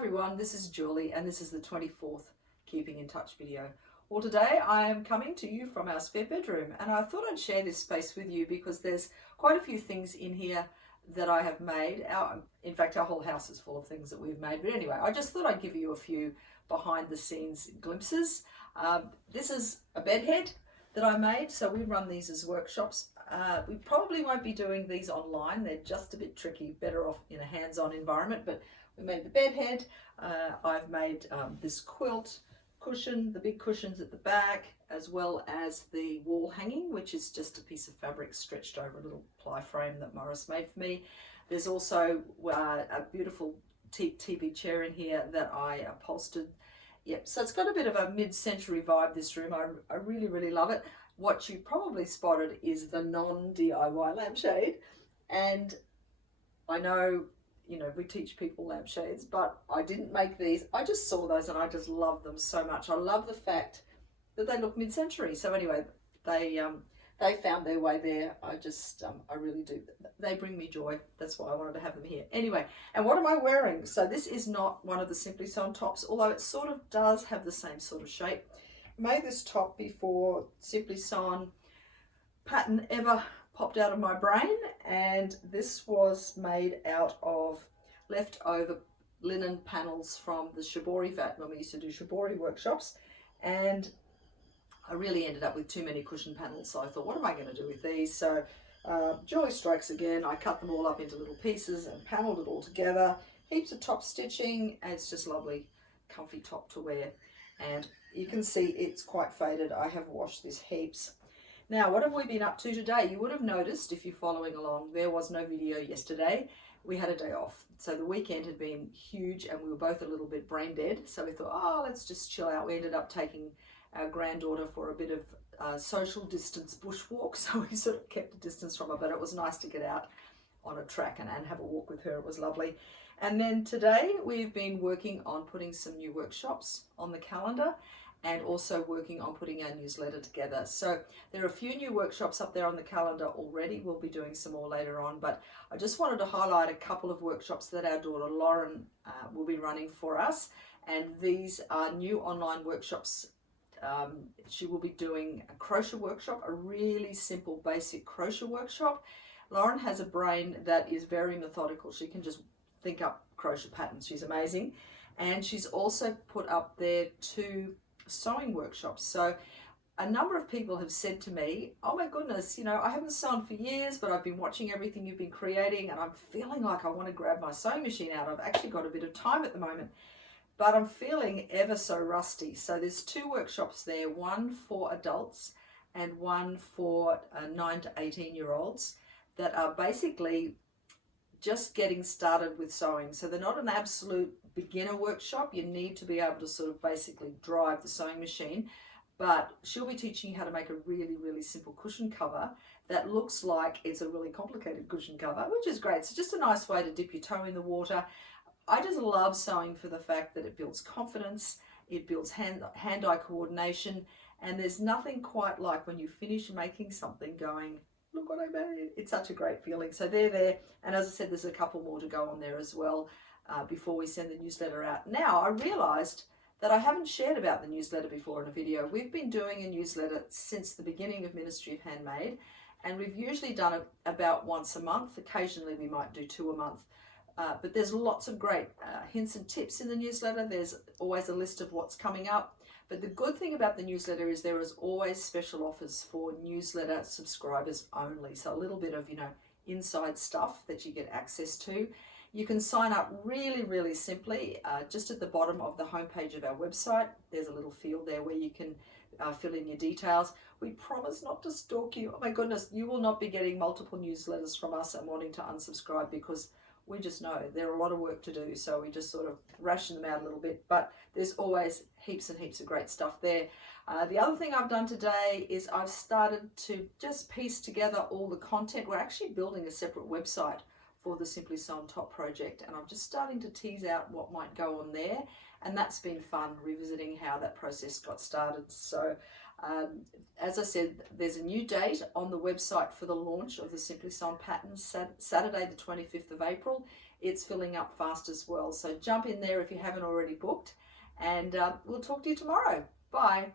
everyone, this is Julie and this is the 24th Keeping in Touch video. Well, today I am coming to you from our spare bedroom and I thought I'd share this space with you because there's quite a few things in here that I have made. In fact, our whole house is full of things that we've made, but anyway, I just thought I'd give you a few behind the scenes glimpses. This is a bed head that I made, so we run these as workshops. We probably won't be doing these online, they're just a bit tricky, better off in a hands-on environment, but we made the bed head. I've made this quilt cushion, the big cushions at the back, as well as the wall hanging, which is just a piece of fabric stretched over a little ply frame that Morris made for me. There's also a beautiful teepee chair in here that I upholstered. Yep, so it's got a bit of a mid-century vibe, this room. I really, really love it. What you probably spotted is the non-DIY lampshade. And I know, you know, we teach people lampshades, but I didn't make these. I just saw those and I just love them so much. I love the fact that they look mid-century. So anyway, they found their way there. I really do. They bring me joy. That's why I wanted to have them here. Anyway, and what am I wearing? So this is not one of the Simply Sewn tops, although it sort of does have the same sort of shape. I made this top before Simply Sewn pattern ever popped out of my brain, and this was made out of leftover linen panels from the shibori vat when we used to do shibori workshops, and I really ended up with too many cushion panels, so I thought, what am I going to do with these? So Julie strikes again. I cut them all up into little pieces and paneled it all together. Heaps of top stitching, and it's just lovely, comfy top to wear. And you can see it's quite faded. I have washed this heaps. Now, what have we been up to today? You would have noticed, if you're following along, there was no video yesterday. We had a day off. So the weekend had been huge and we were both a little bit brain dead. So we thought, oh, let's just chill out. We ended up taking our granddaughter for a bit of social distance bushwalk. So we sort of kept a distance from her, but it was nice to get out on a track and have a walk with her. It was lovely. And then today we've been working on putting some new workshops on the calendar, and also working on putting our newsletter together. So there are a few new workshops up there on the calendar already. We'll be doing some more later on, but I just wanted to highlight a couple of workshops that our daughter Lauren will be running for us. And these are new online workshops. She will be doing a crochet workshop, a really simple basic crochet workshop. Lauren has a brain that is very methodical. She can just think up crochet patterns. She's amazing. And she's also put up there 2 sewing workshops. So a number of people have said to me, oh my goodness, you know, I haven't sewn for years, but I've been watching everything you've been creating and I'm feeling like I want to grab my sewing machine out. I've actually got a bit of time at the moment, but I'm feeling ever so rusty. So there's 2 workshops there, one for adults and one for 9 to 18-year-olds that are basically just getting started with sewing. So they're not an absolute beginner workshop. You need to be able to sort of basically drive the sewing machine, but she'll be teaching you how to make a really, really simple cushion cover that looks like it's a really complicated cushion cover, which is great. It's just a nice way to dip your toe in the water. I just love sewing for the fact that it builds confidence, it builds hand-eye coordination, and there's nothing quite like when you finish making something going, look what I made. It's such a great feeling. So they're there, and as I said, there's a couple more to go on there as well before we send the newsletter out. Now, I realized that I haven't shared about the newsletter before in a video. We've been doing a newsletter since the beginning of Ministry of Handmade, and we've usually done it about once a month. Occasionally we might do 2 a month, but there's lots of great hints and tips in the newsletter. There's always a list of what's coming up. But the good thing about the newsletter is there is always special offers for newsletter subscribers only. So a little bit of, you know, inside stuff that you get access to. You can sign up really, really simply. Just at the bottom of the homepage of our website, there's a little field there where you can fill in your details. We promise not to stalk you. Oh my goodness, you will not be getting multiple newsletters from us and wanting to unsubscribe, because we just know there are a lot of work to do, so we just sort of ration them out a little bit, but there's always heaps and heaps of great stuff there. The other thing I've done today is I've started to just piece together all the content. We're actually building a separate website for the Simply Sewn Top project, and I'm just starting to tease out what might go on there, and that's been fun revisiting how that process got started. So as I said, there's a new date on the website for the launch of the Simply Sewn patterns, Saturday the 25th of April. It's filling up fast as well, so jump in there if you haven't already booked, and we'll talk to you tomorrow. Bye.